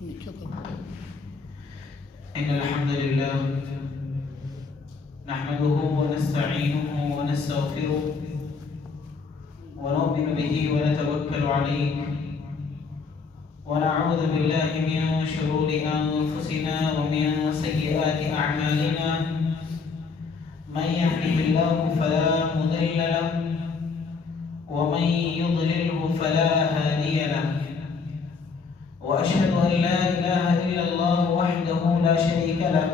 إن الحمد لله نحمده ونستعينه ونستغفره ونؤمن به ونتوكل عليه ونعوذ بالله من شرور أنفسنا ومن سيئات أعمالنا من يهده الله فلا مضل له ومن يضلله فلا هادي له وأشهد أن لا إله إلا الله وحده لا شريك له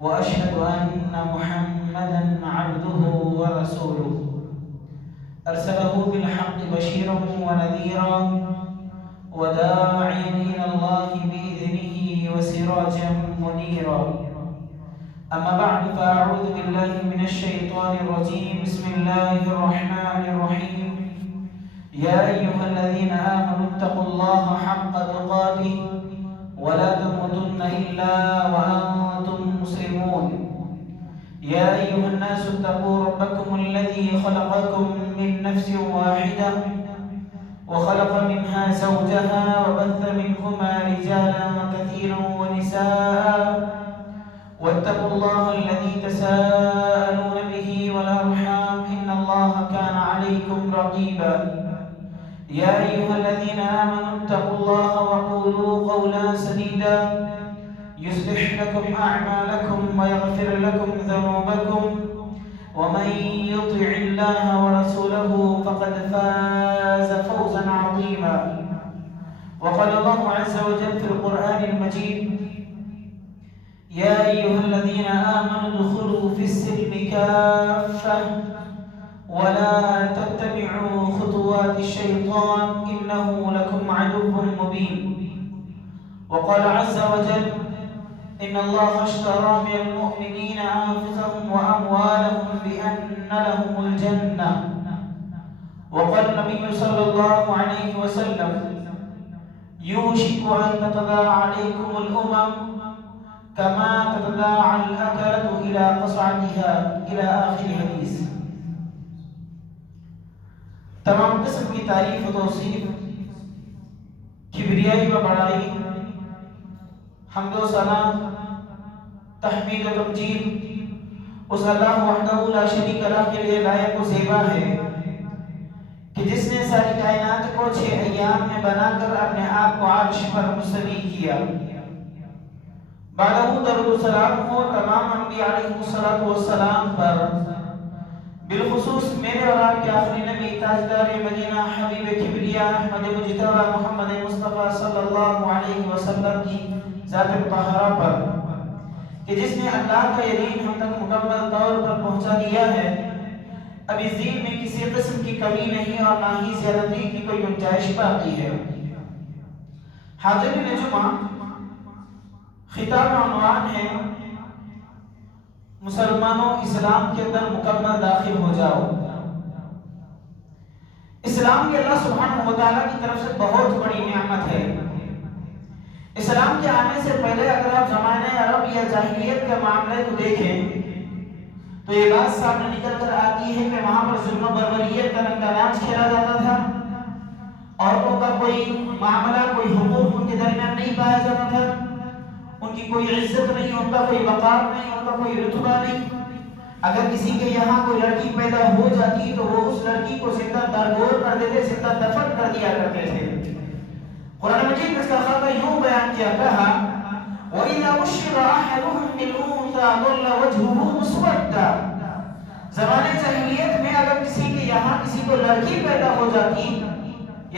وأشهد أن محمدا عبده ورسوله أرسله بالحق بشيرا ونذيرا وداعيا إلى الله بإذنه وسراجا منيرا أما بعد فأعوذ بالله من الشيطان الرجيم بسم الله الرحمن الرحيم يا أيها الذين آمنوا اتقوا الله حق تقاته ولا تموتن إلا وأنتم مسلمون يا أيها الناس اتقوا ربكم الذي خلقكم من نفس واحدة وخلق منها زوجها وبث منهما رجالا كثيرا ونساء واتقوا الله الذي تساءلون به والأرحام إن الله كان عليكم رقيبا يا أيها الذين آمنوا اتقوا الله وقولوا قولا سديدا يصلح لكم أعمالكم ويغفر لكم ذنوبكم ومن يطع الله ورسوله فقد فاز فوزا عظيما وقال الله عز وجل في القرآن المجيد يا أيها الذين آمنوا ادخلوا في السلم كافة ولا تتبعوا خطوات الشيطان إنه لكم عدو مبين وقال عز وجل إن الله اشترى من المؤمنين أنفسهم وأموالهم بأن لهم الجنة وقال النبي صلى الله عليه وسلم يوشك أن تتداعى عليكم الأمم كما تتداعى الأكلة إلى قصعتها إلى آخر حديث. تمام قسم کی تعریف و توصیف کبریائی و بڑائی حمد و ثنا تحمید و تمجید اس اللہ وحدہ لا شریک لہ کے لیے لائق و زیبا ہے کہ جس نے ساری کائنات کو 6 ایام میں بنا کر اپنے آپ کو عرش پر مستوی کیا. بعدہ درود و سلام ہو تمام انبیاء علیہ السلام پر، بالخصوص میرے اور آپ کے آخری نبی تاجدار مدینہ حبیب کبریا احمد مجتبی محمد مصطفیٰ صلی اللہ علیہ وسلم کی ذات طاہرہ پر کہ جس نے اللہ کا یہ دین ہم تک مکمل طور پر پہنچا دیا ہے. اب اس دین میں کسی قسم کی کمی نہیں اور نہ ہی زیادتی کی کوئی گنجائش باقی ہے. حاضرین جمعہ، خطاب عنوان ہے مسلمانوں اسلام کے اندر مکمل داخل ہو جاؤ. اسلام کی اللہ سبحانہ و تعالیٰ کی طرف سے بہت بڑی نعمت ہے. اسلام کے آنے سے پہلے اگر آپ زمانے عرب یا جاہلیت کے معاملے کو دیکھیں تو یہ بات سامنے نکل کر آتی ہے کہ وہاں پر ظلم و بربریت کا رنگ راج کھیلا جاتا تھا. عورتوں کا کوئی معاملہ، کوئی حقوق ان کے درمیان نہیں پایا جاتا تھا. ان کی کوئی عزت نہیں، ان کا کوئی وقار نہیں، ان کا کوئی رتبہ نہیں. اگر کسی کے یہاں کوئی لڑکی پیدا ہو جاتی تو وہ اس لڑکی کو زندہ دارگور کر دیتے، زندہ دفن کر دیا کرتے تھے. قرآن مجید میں اس کا خاکہ یوں بیان کیا، کہا وَإِذَا بُشِّرَ أَحَدُهُم بِالْأُنثَىٰ ظَلَّ وَجْهُهُ مُسْوَدًّا. زمانے جاہلیت میں اگر کسی کے یہاں کسی کو لڑکی پیدا ہو جاتی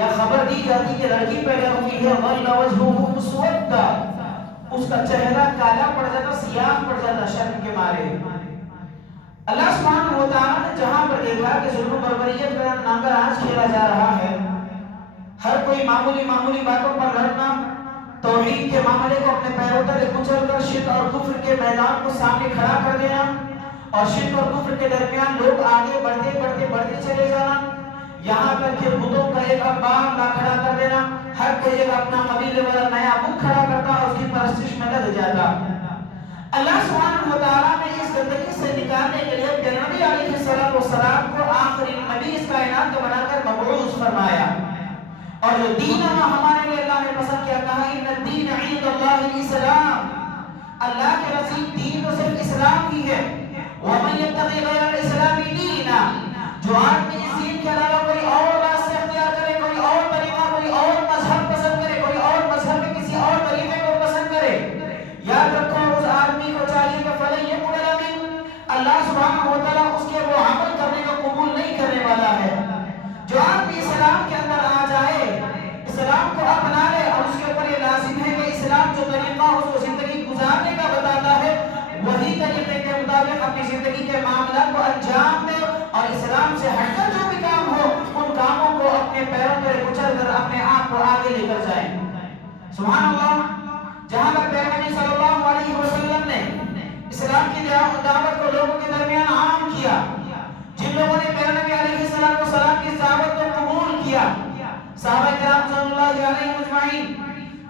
یا خبر دی جاتی کہ لڑکی پیدا ہوئی ہے، ظَلَّ وَجْهُهُ مُسْوَدًّا، اس کا چہرہ کالا پڑ جاتا، سیاہ پڑ جاتا شرم کے مارے. اللہ سبحانہ و تعالیٰ نے جہاں پر دیکھا کہ ظلم و بربریت کا ناگا راج کھیلا جا رہا ہے، ہر کوئی معمولی باتوں پر لڑنا، توحید کے معاملے کو اپنے پیروں تلے کچل کر شرک اور کفر کے میدان کو سامنے کھڑا کر دینا اور شرک اور کفر کے درمیان لوگ آگے بڑھتے چلے جانا، یہاں پر پھر بتوں کا ایک انبار لا کھڑا کر دینا، ہر کوئی ایک اپنا قبیلے والا نیا بت کھڑا کرتا اور اس کی پرستش میں لگ جاتا. اللہ سبحانہ و تعالیٰ نے اس گندگی سے نکالنے کے لیے نبی علیہ السلام کو آخری نبی اس کائنات کو بنا کر مبعوث فرمایا. اور جو دین ہمارے لیے اللہ نے پسند کیا، کہا ان کی ہے وَمَن يَتَّقِ غَيْرَ الْإِسْلَامِ دِينًا، جو آدمی اس دین کے علاوہ کوئی اور راستہ اختیار کرے، کوئی اور طریقہ، کوئی اور مذہب پسند کرے، کوئی اور مذہب کے کسی اور طریقے کو پسند کرے، یاد رکھو اس آدمی کو چاہیے کہ فَلَن يُقْبَلَ مِنْهُ، اللہ سبحانہ و تعالیٰ اس کے وہ عمل کرنے کو قبول نہیں کرنے والا ہے۔ جو آدمی اسلام کے اندر آ جائے، اسلام کو اپنا لے اور اس کے اوپر یہ لازم ہے کہ اسلام جو طریقہ اس کو زندگی گزارنے کا بتاتا ہے وہی طریقے کے مطابق اپنی زندگی کے معاملات کو انجام دے، اور اسلام سے ہٹ کر جو بھی کام ہو ان کاموں کو اپنے پیروں پر کچل کر اپنے آپ کو آگے لے کر جائیں۔ سبحان اللہ، جہاں پر پیغمبر صلی اللہ علیہ وسلم نے اسلام کی دعوت کو لوگوں کے درمیان عام کیا، جن لوگوں نے پیغمبر علیہ السلام کی دعوت کو قبول کیا، صحابہ کرام صلی اللہ علیہ اجمعین،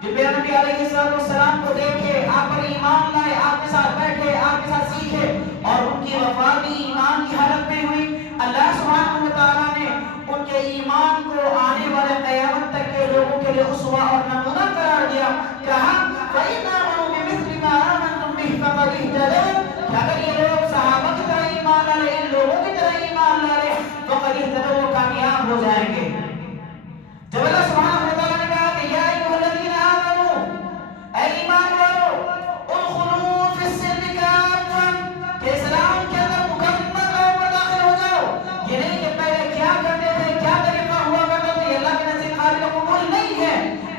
جو پیغمبر علیہ السلام کو دیکھے، آپ پر ایمان لائے، آپ کے ساتھ بیٹھے، آپ کے ساتھ سیکھے، اور ان کی وفات بھی ایمان کی حالت میں ہوئی، اللہ سبحانہ وتعالیٰ نے ان کے ایمان کو آنے والے قیامت تک کے لوگوں کے لیے اسوہ اور نمونہ قرار دیا، کہا فَإِنْ آمَنُوا بِمِثْلِ مَا آمَنْتُمْ بِهِ فَقَدِ اهْتَدَوْا، کہ اگر یہ لوگ صحابہ کی طرح ایمان لے لیں، ان لوگوں کی طرح ایمان لے لیں، فَقَدِ اهْتَدَوْا، وہ کامیاب ہو جائیں گے۔ جب اللہ سبحانہ وتعالیٰ نے کہا کہ یا ایھا الذین آمنوا، اے ایمان والو، ادخلوا فی السلم کافۃ، کہ اسلام کے اندر مکمل طور پر داخل ہو جاؤ، یہ نہیں کہ پہلے کیا کرتے تھے، کیا طریقہ ہوا کرتا تھا، یہ اللہ کے نزدیک قابل قبول نہیں ہے۔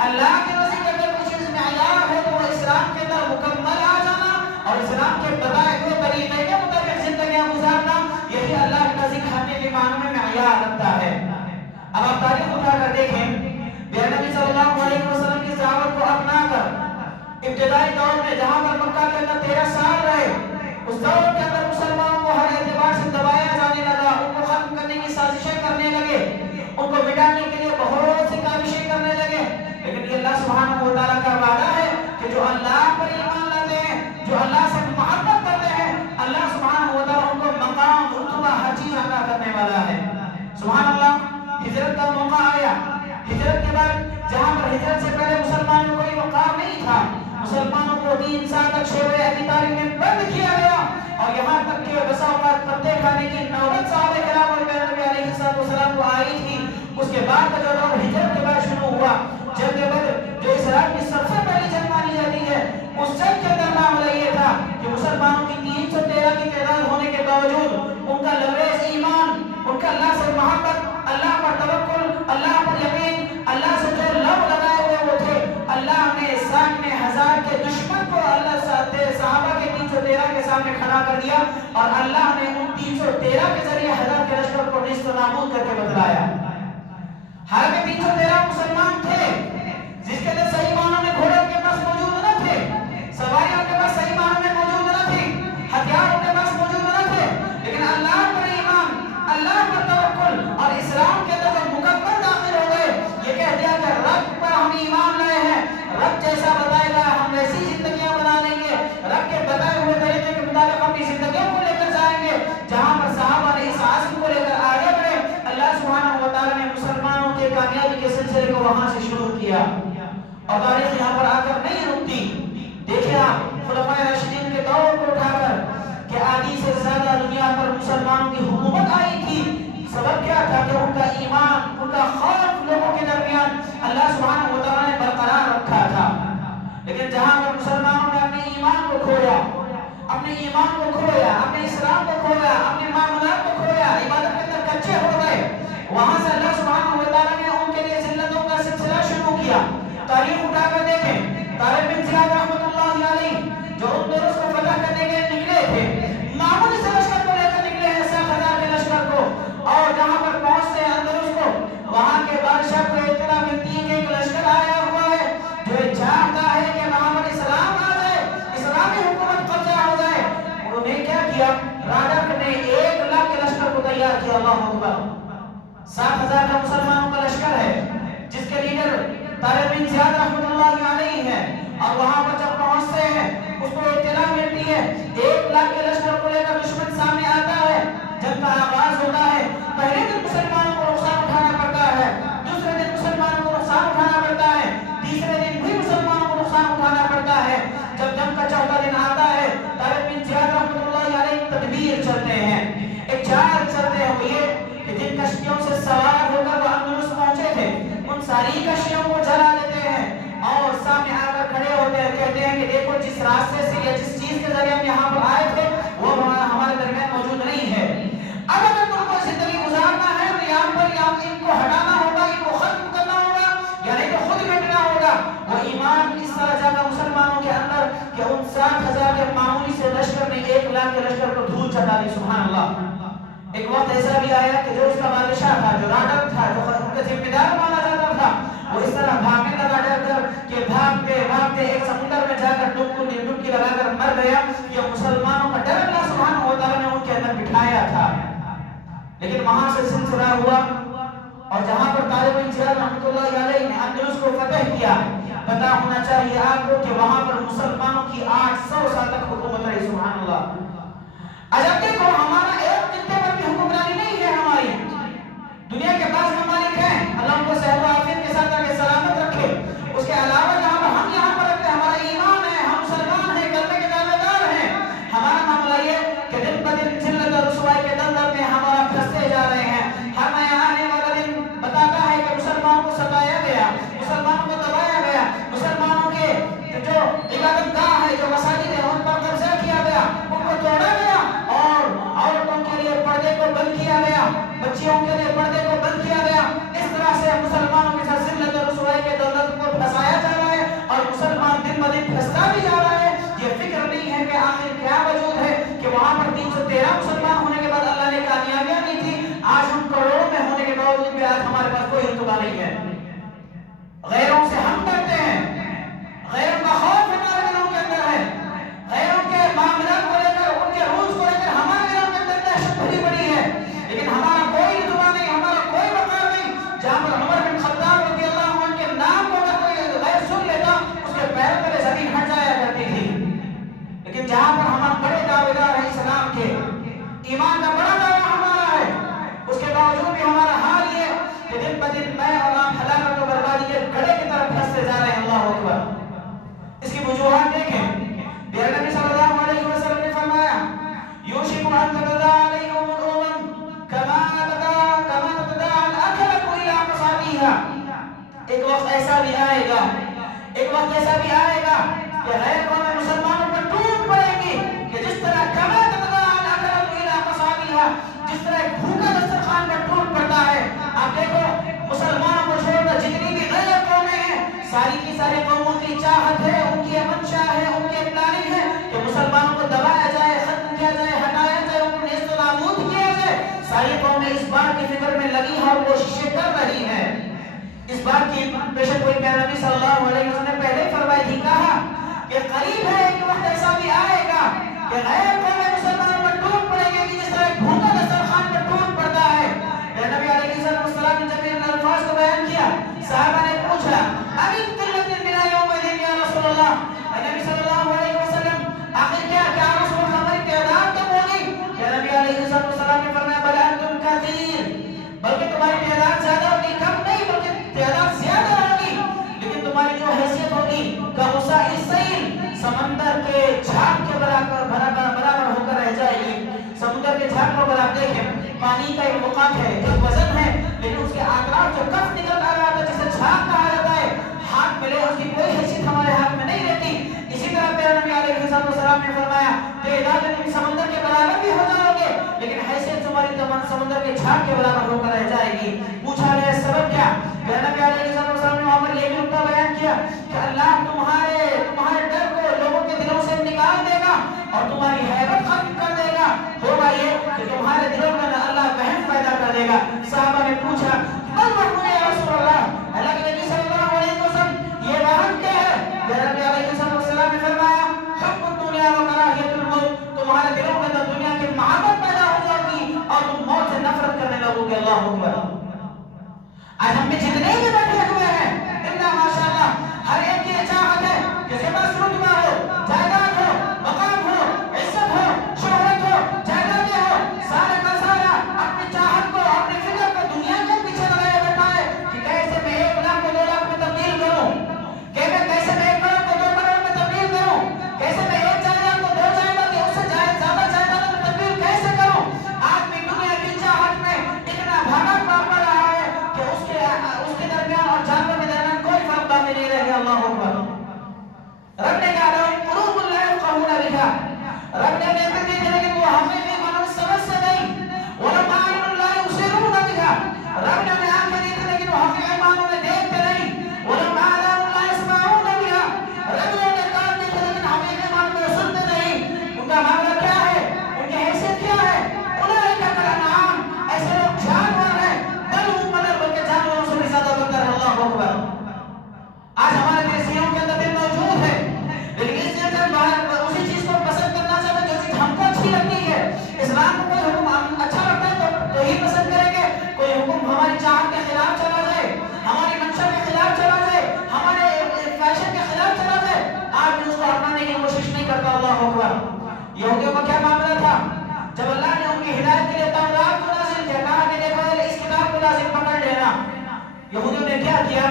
اللہ کے نزدیک اگر کوئی چیز معیار ہے تو وہ اسلام کے اندر مکمل آ جانا اور اسلام کے بتائے ہوئے طریقے کے مطابق زندگیاں گزارنا، یہی اللہ کے نزدیک ہمیں کے معنوں میں معیار رکھتا ہے۔ اب آپ تاریخ اٹھا کر دیکھیں، نبی صلی اللہ علیہ وسلم کی دعوت کو اپنا کر ابتدائی دور میں جہاں پر مکہ کے اندر 13 سال رہے، اس دور کے اندر مسلمانوں کو ہر اعتبار سے دبایا جانے لگا، ان کو ختم کرنے کی سازشیں کرنے لگے، ان کو مٹانے کے لیے بہت سی کاوشیں کرنے لگے، لیکن یہ اللہ سبحانہ و تعالیٰ کا وعدہ ہے کہ جو اللہ پر ایمان لاتے ہیں، جو اللہ سے محبت کرتے ہیں، اللہ سبحانہ و تعالیٰ ان کو مقام، رتبہ، ہر چیز عطا کرنے والا ہے۔ سبحان اللہ، ہجرت کا موقع آیا، ہجرت کے بعد جہاں پر ہجرت سے پہلے مسلمانوں کو کوئی وقار نہیں تھا، مسلمانوں کو 3 سال تک شعبہ ابی طالب میں بند کیا گیا، اور یہاں تک کہ بسا اوقات پتے کھانے کی نوبت صحابہ کرام اور نبی علیہ السلام کو آئی تھی۔ اس کے بعد کا جو دور ہجرت کے بعد شروع ہوا، جنگ بدر جو اسلام کی سب سے پہلی جنگ مانی جاتی ہے، اس جنگ کے اندر معاملہ یہ تھا کہ مسلمانوں کی 313 کی تعداد ہونے کے باوجود ان کا لبریز ایمان، ان کا اللہ سے محبت، اللہ پر توکل، اللہ پر یقین، اللہ سے جو لب لگائے ہوئے وہ تھے، اللہ نے سامنے 1000 کے دشمن کو اللہ صحابہ کے 313 کے سامنے کھڑا کر دیا، اور اللہ نے ان 313 کے ذریعے 1000 کے لشکر کو نیست و نابود کر کے بتلایا۔ حالانکہ 313 مسلمان تھے، جس کے اندر صحیح معنوں میں گھوڑے ان کے پاس موجود نہ تھے، سواریاں ان کے پاس صحیح معنوں میں موجود نہ تھی، ہتھیار ان کے پاس موجود نہ تھے، لیکن اللہ پر ایمان، اللہ پر توکل اور اسلام کے اندر جو مکمل داخل ہو گئے، یہ کہہ دیا کہ رب پر ہم ایمان لائے ہیں، رب جیسا بتائے گا ہم ویسی زندگیاں بنا لیں گے، رب کے بتائے ہوئے طریقے کے مطابق اپنی زندگیوں کو لے کر جائیں گے۔ جہاں پر صحابہ نے اس عزم کو لے کر آگے بڑھے، اللہ سبحانہ و تعالیٰ نے مسلمانوں کے کامیابی کے سلسلے کو وہاں سے شروع کیا، اور تاریخ یہاں پر آ کر نہیں رکتی۔ دیکھیں آپ خلفائے راشدین کے دور کو اٹھا کر کہ آدھی سے زیادہ دنیا پر مسلمانوں کی حکومت آئی تھی، سبب کیا تھا کہ ان کا ایمان، ان کا خوف لوگوں کے درمیان اللہ سبحانہ و تعالیٰ نے برقرار رکھا تھا۔ لیکن جہاں پر مسلمانوں نے اپنے ایمان کو کھویا، اپنے ایمان کو کھویا، اپنے اسلام کو کھویا، اپنے معاملات کو کھویا، عبادت کے اندر کچے ہو گئے، وہاں سے اللہ سبحانہ و تعالیٰ نے ان کے لیے ذلتوں کا سلسلہ شروع کیا۔ تاریخ اٹھا کر دیکھیں، طارق بن زیاد رحمۃ اللہ علیہ جو اندلس کو فتح کرنے کے نکلے تھے، معمولی سے لشکر کو لے کر نکلے ہیں 7,000 کے لشکر کو، اور جہاں پر پہنچتے ہیں اندلس کو، وہاں کے بادشاہ کو اطلاع ملتی ہے کہ ایک لشکر آیا ہوا ہے جو چاہتا ہے کہ وہاں پر اسلام آ جائے، اسلامی حکومت قبضہ ہو جائے۔ انہوں نے کیا کیا؟ رادک نے 1 لاکھ کے لشکر کو تیار کیا، اللہ اکبر، 7,000 کا مسلمانوں کا لشکر ہے جس کے لیڈر طارق بن زیاد رحمۃ اللہ علیہ ہے، اور وہاں پر جب پہنچتے ہیں اس کو اطلاع ملتی ہے 1 لاکھ کے لشکر کو لے کر دشمن سامنے آتا ہے، جب کا آغاز ہوتا ہے پہلے دن مسلمانوں کو نقصان اٹھانا پڑتا ہے، دوسرے دن مسلمانوں کو نقصان اٹھانا پڑتا ہے، تیسرے دن بھی مسلمانوں کو نقصان اٹھانا پڑتا ہے۔ جب جنگ کا 14 دن آتا ہے، طارق بن زیاد رحمۃ اللہ علیہ باریک اشیاء کو جلا دیتے ہیں اور سامنے آ کر کھڑے ہوتے ہیں، کہتے ہیں کہ دیکھو جس راستے سے یا جس چیز کے ذریعے ہم یہاں پر آئے تھے وہ ہمارے درمیان موجود نہیں ہے۔ اب اگر تم کو زندگی گزارنا ہے تو یہاں پر ان کو ہٹانا ہوگا، ان کو ختم کرنا ہوگا، یا نہیں تو خود مٹنا ہوگا۔ وہ ایمان اس طرح جاگا مسلمانوں کے اندر کہ ان 60,000 کے معمولی سے لشکر نے 1,00,000 کے لشکر کو دھول چٹا دی۔ سبحان اللہ۔ ایک وقت ایسا بھی آیا کہ جو اس کا بادشاہ تھا، جو راڈر تھا، جو ان کا ذمہ دار مانا جاتا تھا، وہ اس طرح بھاگنے لگا ڈر کر کہ بھاگتے بھاگتے ایک سمندر میں جا کر ڈبکی لگا کر مر گیا۔ یہ مسلمانوں کا ڈر اللہ سبحانہ و تعالیٰ نے ان کے اندر بٹھایا تھا۔ لیکن وہاں سے سلسلہ ہوا اور جہاں پر طالب انجیل رحمۃ اللہ علیہ نے اندلس کو فتح کیا، پتہ ہونا چاہیے آپ کو کہ وہاں پر مسلمانوں کی 800 سال تک حکومت رہی۔ سبحان اللہ۔ عجب دیکھو، ہمارا ایک خطے پر بھی حکمرانی نہیں ہے ہماری۔ دنیا کے بعض ممالک ہیں، اللہ ان کو صحت و عافیت کے ساتھ آگے سلامت رکھے، اس کے علاوہ جہاں پر ہم یہاں پر رکھتے ہیں، ہمارا ایمان ہے، ہم مسلمان ہیں، کلمے کے دعوے دار ہیں، ہمارا معاملہ یہ کہ دن بدن ذلت اور رسوائی کے دلدل میں ہمارا پھنستے جا رہے ہیں۔ ہر نیا آنے والا دن بتاتا ہے کہ مسلمانوں کو ستایا گیا، مسلمانوں کو دبایا گیا، مسلمانوں کے جو عبادت گاہ ہے، جو مساجد ہے، ان پر قبضہ کیا گیا، ان کو توڑا گیا، اور عورتوں کے لیے پردے کو بند کیا گیا، بچیوں کے لیے پردے کو بند کیا گیا۔ اس طرح سے مسلمانوں کے ساتھ ذلت اور رسوائی کے دولت کو پھنسایا جا رہا ہے، اور مسلمان دن بدن پھنستا بھی جا رہا ہے۔ یہ فکر نہیں ہے کہ آخر کیا وجود ہے کہ وہاں پر 313 مسلمان ہونے کے بعد اللہ نے کامیابیاں دی تھی، آج ہم کروڑوں میں ہونے کے باوجود بھی آج ہمارے پاس کوئی رتبہ نہیں ہے۔ غیروں سے ہم ڈرتے ہیں، غیروں کا خوف ہمارے دلوں کے اندر ہے، غیروں کے معاملات کو لے کر، ان کے رولز کو لے کر ہمارے دلوں کے اندر دہشت بھری پڑی ہے، لیکن ہمارا کوئی رتبہ نہیں، ہمارا کوئی وقار نہیں۔ جہاں پر عمر بن خطاب رضی اللہ عنہ کے نام کو اگر کوئی غیر سن لیتا، اس کے پیر تلے زمین ہٹ جایا کرتی تھی۔ لیکن جہاں پر ہم بڑے دعویدار ہیں اسلام کے، ایمان کا بڑا دعویٰ ہمارا ہے، اس کے باوجود بھی ہمارا حال یہ کہ دن بدن میں اور آپ ہلاکت و بربادی کے گڑھے کی طرف پھنستے جا رہے ہیں۔ اللہ اکبر۔ اس کی وجوہات دیکھیں، پیارے نبی صلی اللہ علیہ وسلم نے فرمایا یوشک ان تتداعى علیکم الامم کما تتداعى الاکلۃ الی قصعتها۔ ایک وقت ایسا بھی آئے گا، ایک وقت ایسا بھی آئے گا کہ غیر قوم مسلمانوں پر ٹوٹ پڑے گی کہ جس طرح کما تتداعى الاکلۃ الی قصعتها، جس طرح ایک بھوکا دسترخوان پر ٹوٹ پڑتا ہے۔ آپ دیکھو، مسلمانوں کو چھوڑ کر جتنی بھی غیر قومیں ہیں، ساری کی ساری قوموں کی چاہت ہے، ان کی منشا ہے، ان کی پلاننگ ہے کہ مسلمانوں کو دبایا جائے، ختم کیا جائے، ہٹایا جائے، ان کو نیست و نابود کیا جائے۔ ساری قومیں اس بات کی فکر میں لگی ہیں اور کوششیں کر رہی ہیں۔ اس بات کی پیشن گوئی پیارے نبی صلی اللہ علیہ وسلم نے پہلے فرمائی تھی، کہا کہ قریب ہے ایک وقت ایسا بھی آئے گا کہ غیر قومیں مسلمانوں پر ٹوٹ پڑیں گے کہ جس طرح ایک بھوکا دسترخوان پر ٹوٹ پڑتا ہے۔ نبی علیہ السلام نے جب ان الفاظ کو بیان کیا، صحابہ نے پوچھا امن قلت منا یومئذ یا رسول اللہ، نبی صلی اللہ علیہ وسلم آخر کیا رسول اللہ ہماری تعداد کم ہوگی؟ نبی علیہ السلام نے فرمایا بل انتم کثیر، بلکہ تمہاری تعداد زیادہ ہوگی، کم نہیں بلکہ تعداد زیادہ ہوگی، لیکن تمہاری جو حیثیت ہوگی کغصاء السیل، سمندر کے جھاگ کے برابر ہو کر رہ جائے گی۔ سمندر کے جھاگ کو اگر آپ دیکھیں، پانی کا ایک وقت ہے، ایک وزن ہے، لیکن اس کے اطراف جو کف نکل آ رہا تھا جسے جھاگ کہا جاتا ہے، ہاتھ ملے اس کی کوئی حیثیت ہمارے ہاتھ میں نہیں رہتی۔ اسی طرح پیارے نبی علیہ السلام نے فرمایا تعداد میں تم سمندر کے برابر بھی ہو جاؤ گے، لیکن حیثیت تمہاری سمندر کے جھاگ کے برابر ہو کر رہ جائے گی۔ پوچھا گیا سبب کیا؟ پیارے نبی علیہ السلام نے وہاں پر یہ بھی نکتہ بیان کیا کہ اللہ تمہارے ڈر کو لوگوں کے دلوں سے نکال دے گا اور تمہاری ہیبت ختم کر دے گا۔ ہوگا یہ کہ تمہارے دلوں میں اللہ وہم پیدا کر دے گا۔ صحابہ نے پوچھا الوہم یا رسول اللہ، اللہ کے نبی صلی اللہ علیہ وسلم یہ وہم کیا ہے؟ نبی علیہ السلام نے فرمایا حب الدنیا و کراہیت الموت، تمہارے دلوں میں دنیا کی محبت پیدا ہو جائے گی اور تم موت سے نفرت کرنے لگو گے۔ اللہ اکبر۔ آج ہم میں جتنے بھی بیٹھے ہوئے ہیں، اللہ ماشاءاللہ ہر ایک کی چاہت ہے کہ سے پاس رتبہ ہو، جائیداد ہو، مقام ہو، عزت ہو، شہرت ہو، جائیدادیں ہو، سارے کا سارا اپنی چاہت کو، اپنی فکر کو دنیا کے پیچھے لگائے بیٹھا ہے کہ کیسے میں 1 لاکھ کو 2 لاکھ میں تبدیل کروں، کیسے میں 1 کروڑ کو 2 کروڑ میں تبدیل کروں، کیسے میں 1 جائیداد کو 2 جائیداد یا اس سے زیادہ جائیداد میں تبدیل کیسے کروں۔ آدمی دنیا کی چاہت میں اتنا بھاگا پڑ رہا ہے کہ اس کے درمیان کیا معاملہ تھا؟ جب اللہ نے ان کی ہدایت کے لیے تورات کو نازل کیا، کہا کہ دیکھو اس کتاب کو لازم پکڑ لینا. یہودیوں نے کیا کیا؟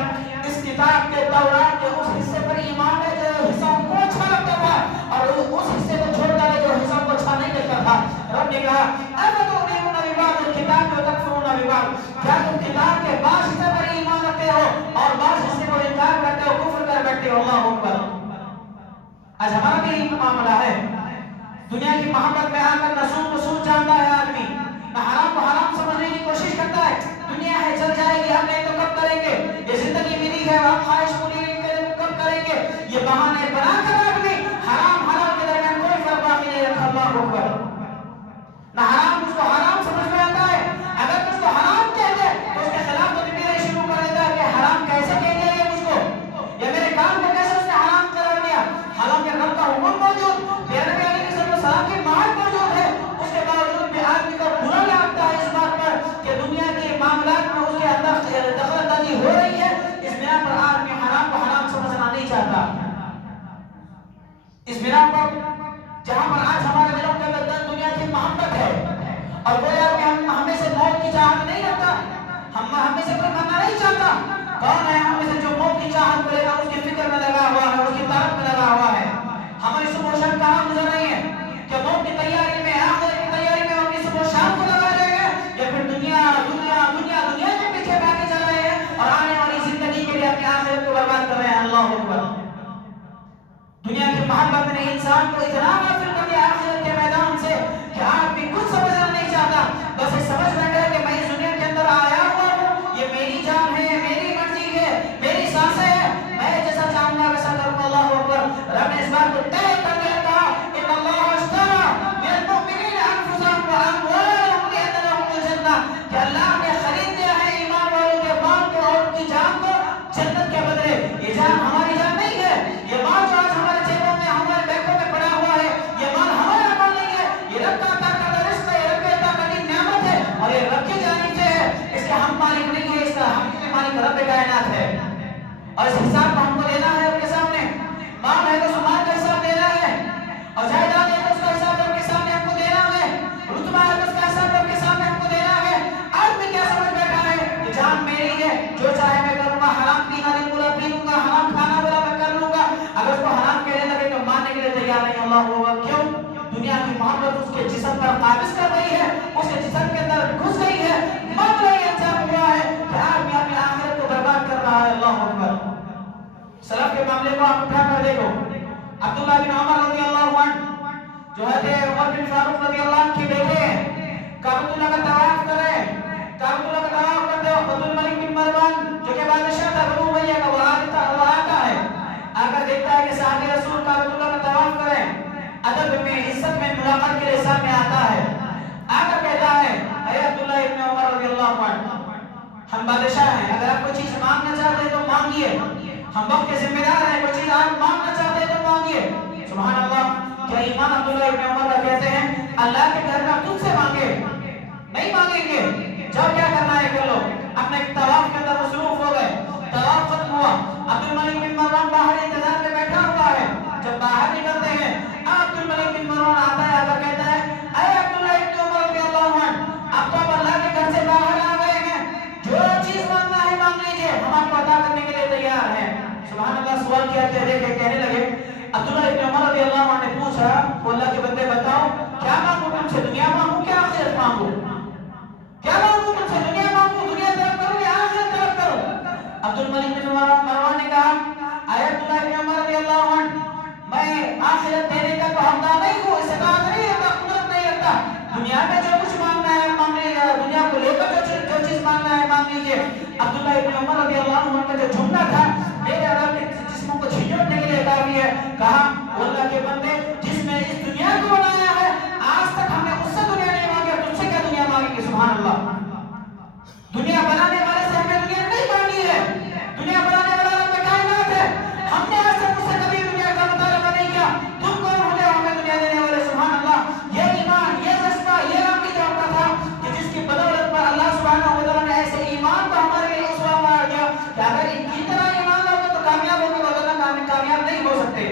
اس کتاب کے تورات کے اس حصے پر ایمان ہے جو حصہ ان کو اچھا لگتا تھا، اور اس حصے کو چھوڑ ڈالے جو حصہ ان کو اچھا نہیں لگتا تھا. رب نے کہا افتؤمنون ببعض الکتاب وتکفرون ببعض، کیا تم کتاب کے بعض حصے پر ایمان رکھتے ہو اور بعض حصے کو انکار کرتے ہو، کفر کر بیٹھتے ہو. اللہ اکبر. آج ہمارا بھی یہی معاملہ ہے. دنیا کی محبت میں آ کر نہ سود کو سود جانتا ہے آدمی، نہ حرام کو حرام سمجھنے کی کوشش کرتا ہے. دنیا ہے چل جائے گی، ہم نہیں تو کب کریں گے، یہ زندگی ملی ہے ہم خواہش پوری نہیں کریں تو کب کریں گے، یہ بہانے بنا کر آدمی حرام حلال کے درمیان کوئی فرق باقی نہیں رکھا. اللہ اکبر. نہ حرام اس کو حرام سمجھ میں آتا ہے، اگر اس کو حرام کہہ دے تو اس کے خلاف تو میرے شروع کر دیتا ہے کہ حرام کیسے کہہ دیا یہ مجھ کو، یا میرے کام کو کیسے اس نے حرام قرار دیا. حالانکہ رب کا حکم موجود، نبی علیہ السلام کی مہار موجود ہے، اس کے باوجود بھی آدمی کو برا لگتا ہے اس بات پر کہ دنیا کے معاملات میں اس کے اندر دخل اندازی ہو رہی ہے. اس بنا پر آدمی حرام کو حرام سمجھنا نہیں چاہتا. اس بنا پر جہاں پر آج ہمارے دلوں کے اندر دنیا کی محبت ہے اور کوئی آدمی ہمیں سے موت کی چاہت نہیں رکھتا، ہمیں سے کوئی مرنا نہیں چاہتا. کون ہے ہمیں سے جو موت کی چاہت کرے گا، اس کی فکر میں لگا ہوا ہے، اس کی طرف میں لگا ہوا ہے. ہماری صبح و شام کہاں گزر رہی ہے کہ موت کی تیاری میں، آخرت کی تیاری میں اپنی صبح و شام کو لگا رہے ہیں، یا پھر دنیا دنیا دنیا دنیا کے پیچھے بھاگے چل رہے ہیں اور آنے والی زندگی کے لیے اپنی آخرت کو برباد کر رہے ہیں. اللہ اکبر. دنیا کی محبت نے انسان کو اتنا غافل کر دیا آخرت کے میدان سے کہ آدمی کچھ سمجھنا نہیں چاہتا. بس یہ سمجھ بیٹھا کہ میں اس دنیا کے اندر آیا ہوا ہوں، یہ میری جان ہے، میری مرضی ہے، میری سانسیں ہیں، میں جیسا چاہوں گا ویسا کروں گا. اللہ اکبر. رب نے اس بات کو طے کر دیا، کہا ان اللہ اشترى من المؤمنین انفسهم واموالهم بان لهم الجنہ، کہ اللہ نے خرید لیا ہے ایمان والوں کے مال کو اور ان کی جان کو جنت کے بدلے. یہ جان ہماری جان نہیں ہے، یہ مال جو آج ہمارے جیبوں میں ہمارے بینکوں میں پڑا ہوا ہے، یہ مال ہمارا مال نہیں ہے، یہ رب کا عطا کردہ رزق ہے، یہ رب کی عطا کردہ نعمت ہے اور یہ رب کی جانب سے ہے. اس کے ہم مالک نہیں ہے، اس کا حقیقی مالک رب کائنات ہے. اور اس حساب کو ہم کو دینا ہے. ان کے سامنے مال ہے تو اس مال کا حساب دینا ہے، اور جائیداد ہے تو اس کا حساب ان کے سامنے ہم کو دینا ہے، رتبہ ہے تو اس کا حساب ان کے سامنے ہم کو دینا ہے. آدمی کیا سمجھ بیٹھا ہے کہ جان میری ہے، جو چاہے میں کروں گا، حرام پینا نہیں بولا پی لوں گا، حرام کھانا بولا میں کر لوں گا. اگر اس کو حرام کہنے لگے تو ماننے کے لیے تیار نہیں. اللہ ہوگا. کیوں؟ دنیا کی محبت اس کے جسم پر قابض کر رہی ہے، اس کے جسم کے اندر گھس گئی ہے. معاملہ یہ انجام ہوا ہے کہ آدمی اپنی آخرت کو برباد کر رہا ہے. اللہ اکبر. سلف کے معاملے کو آپ اٹھا کر دیکھو. عبداللہ بن عمر رضی اللہ عنہ جو ہے عمر بن فاروق رضی اللہ عنہ کی بیٹے ہیں، کعبۃ اللہ کا طواف کر رہے ہیں. کعبۃ اللہ کا طواف کرتے وقت عبد الملک بن مروان جو کہ بادشاہ تھا بنو امیہ کا، وہ آتا ہے، آ کر دیکھتا ہے کہ صحابی رسول کعبۃ اللہ کا طواف کر رہے ہیں، ادب میں عزت میں ملاقات کے لیے سامنے آتا ہے، آ کر کہتا ہے اے عبداللہ ابن عمر رضی اللہ عنہ، ہم بادشاہ ہیں، اگر آپ کوئی چیز مانگنا چاہتے ہیں تو مانگیے، ہم وقت کے ذمہ دار ہیں، کوئی چیز آپ مانگنا چاہتے ہیں تو مانگیے. سبحان اللہ. کیا ایمان عبداللہ ابن عمر کا کہتے ہیں اللہ کے گھر میں تم سے مانگے نہیں مانگیں گے، جب کیا کرنا ہے کر لو. اپنے طواف کے اندر مصروف ہو گئے، طواف ختم ہوا، عبد الملک بن مروان باہر انتظار میں بیٹھا ہوا ہے. جب باہر نکلتے ہیں عبد الملک بن مروان آتا ہے، آتا کہتا ہے اے عبداللہ ابن عمر رضی اللہ عنہ، آپ تو اللہ کے گھر سے باہر آ گئے ہیں، جو چیز مانگنا ہے مانگ لیجیے، ہم آپ کو عطا کرنے کے لیے تیار ہیں. سبحان اللہ. سوال کیا کہنے لگے. عبداللہ ابن عمر رضی اللہ عنہ نے پوچھا وہ اللہ کے بندے بتاؤ کیا مانگوں تم سے، دنیا مانگوں کیا آخرت مانگوں؟ کیا مانگوں تم سے، دنیا مانگوں، دنیا طرف کروں یا آخرت طرف کروں؟ عبد الملک بن مروان نے کہا اے عبداللہ ابن عمر رضی اللہ عنہ، میں آخرت دینے کا تو حقدار نہیں ہوں، استطاعت نہیں رکھتا، قدرت نہیں رکھتا. دنیا میں جو کچھ مانگنا ہے مانگ لیجیے، دنیا کو لے کر جو چیز مانگنا ہے مانگ لیجیے. عبداللہ ابن عمر رضی اللہ عنہ کا جو جملہ تھا میرے رب کے جسموں کو چھیڑنے کے لیے کافی ہے. کہا اللہ کے بندے جس نے اس دنیا کو بنایا ہے آج تک ہم نے اس سے دنیا نہیں مانگی، اور تم سے کیا دنیا مانگیں گے؟ سبحان اللہ. دنیا بنانے والے سے ہمیں دنیا نہیں مانگی ہے، دنیا بنانے والا رب کائنات ہے. ہم نے آج تک اس سے کبھی دنیا کا مطالبہ نہیں کیا. تم کون ہو جو ہمیں دنیا دینے والے؟ سبحان اللہ. یہ ایمان، یہ جذبہ، یہ رب کی جانتا تھا کہ جس کی بدولت پر اللہ سبحانہ و تعالیٰ نے ایسے ایمان کو ہمارے لیے اسوہ قرار دیا کہ اگر ان کی طرح ایمان لاؤ تو کامیاب ہوگے، ورنہ کامیاب نہیں ہو سکتے.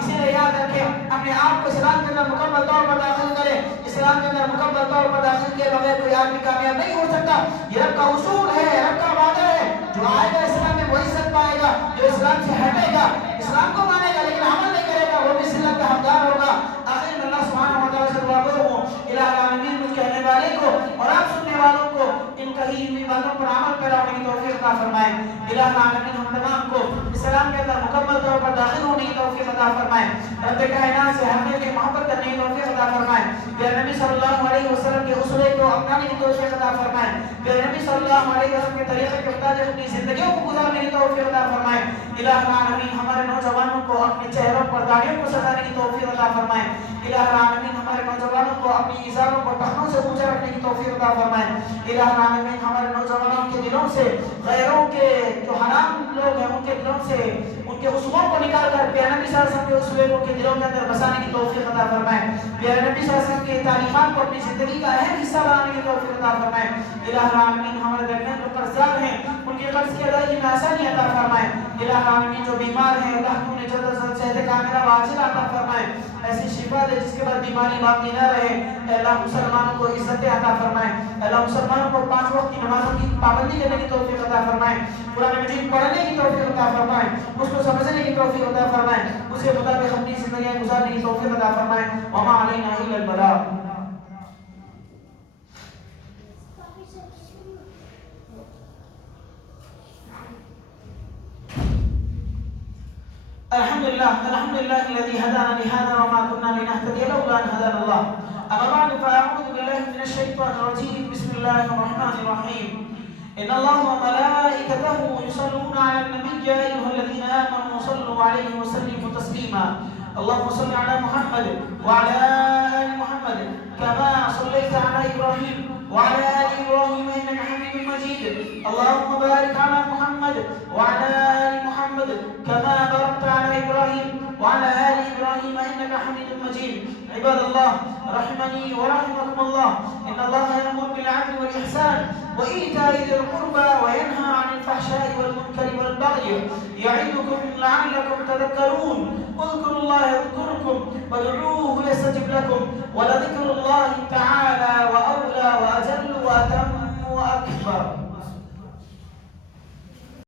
اسی لیے یاد رکھیں اپنے آپ کو اسلام کے اندر مکمل طور پر داخل کریں. اسلام کے اندر مکمل طور پر داخل کیے بغیر کوئی آدمی کامیاب نہیں ہو سکتا. یہ رب کا اصول ہے, رب کا وعدہ ہے. جو آئے گا اسلام میں وہ عزت پائے گا, جو اسلام سے ہٹے گا, اسلام کو مانے گا لیکن عمل نہیں کرے گا, وہ بھی ذلت کا حقدار ہوگا. آخر میں اللہ سبحانہ و تعالیٰ سے دعا کروں الہ العالمین مجھ کہنے والے کو اور آپ سننے والوں کو ان کہی ہوئی باتوں پر عمل پیرا ہونے کی توفیق عطا فرمائے. الہ العالمین ہم تمام کو اسلام کے اندر مکمل طور پر داخل ہونے کی توفیق عطا فرمائے. رب کائنات سے ہم کے محبت کرنے کی توفیق عطا فرمائے. پیارے نبی صلی اللہ علیہ وسلم کے اسوے کو اپنانے کی توفیق عطا فرمائے. پیارے نبی صلی اللہ علیہ وسلم کے طریقے کے مطابق اپنی زندگیوں کو گزارنے کی توفیق عطا فرمائے. الہ العالمین ہمارے نوجوانوں کو اپنے چہروں پر داڑھیوں کو سجانے کی توفیق عطا فرمائے. الہ العالمین ہمارے نوجوانوں کو اپنی ازاروں کو ٹخنوں سے اونچا رکھنے کی توفیق عطا فرمائے. الہ العالمین ہمارے نوجوانوں کے دلوں سے غیروں کے جو حرام لوگ ہیں ان کے دلوں سے ان کے اسووں کو نکال کر پیارے نبی صلی اللہ علیہ وسلم کے اسوے کو کے دلوں کے اندر بسانے کی توفیق عطا فرمائے. پیارے نبی صلی اللہ علیہ وسلم کی تعلیمات کو اپنی زندگی کا اہم حصہ بنانے کی توفیق عطا فرمائے. الہ العالمین ہمارے درمیان جو قرضدار ہیں ان کے قرض کی ادائیگی میں آسانی عطا فرمائے. الہ العالمین جو بیمار ہیں اللہ تو نے جلد از جلد صحت کاملہ و عاجلہ عطا فرمائے. ایسی شفا دے جس کے بعد بیماری باقی نہ رہے. اے اللہ مسلمانوں کو عزت عطا فرمائے. اے اللہ مسلمانوں کو 5 وقت کی نمازوں کی پابندی کرنے کی توفیق عطا فرمائے. قرآن مجید پڑھنے کی توفیق عطا فرمائے. اس کو سمجھنے کی توفیق عطا فرمائے. اس کے مطابق اپنی زندگیاں گزارنے کی توفیق عطا فرمائے. وما علینا الا البلاغ. الحمد لله الذي هدانا لهذا وما كنا لنهتدي لولا ان هدانا الله. اما بعد فاعوذ بالله من الشيطان الرجيم. بسم الله الرحمن الرحيم. ان الله وملائكته يصلون على النبي يا ايها الذين امنوا صلوا عليه وسلموا تسليما. اللهم صل على محمد وعلى ال محمد كما صليت على ابراهيم وعلى ال ابراهيم انك حميد مجيد. اللهم بارك على محمد وعلى ال محمد كما باركت على ابراهيم وعلى ال ابراهيم انك حميد مجيد. عباد الله رحمني ورحمكم الله. ان الله يأمر بالعدل والاحسان وايتاء ذي القربى وينهى عن الفحشاء والمنكر والبغي يعظكم لعلكم تذكرون. اذكروا الله يذكركم وادعوه يستجب لكم ولذكر الله تعالى واولى واجل واتم واكبر.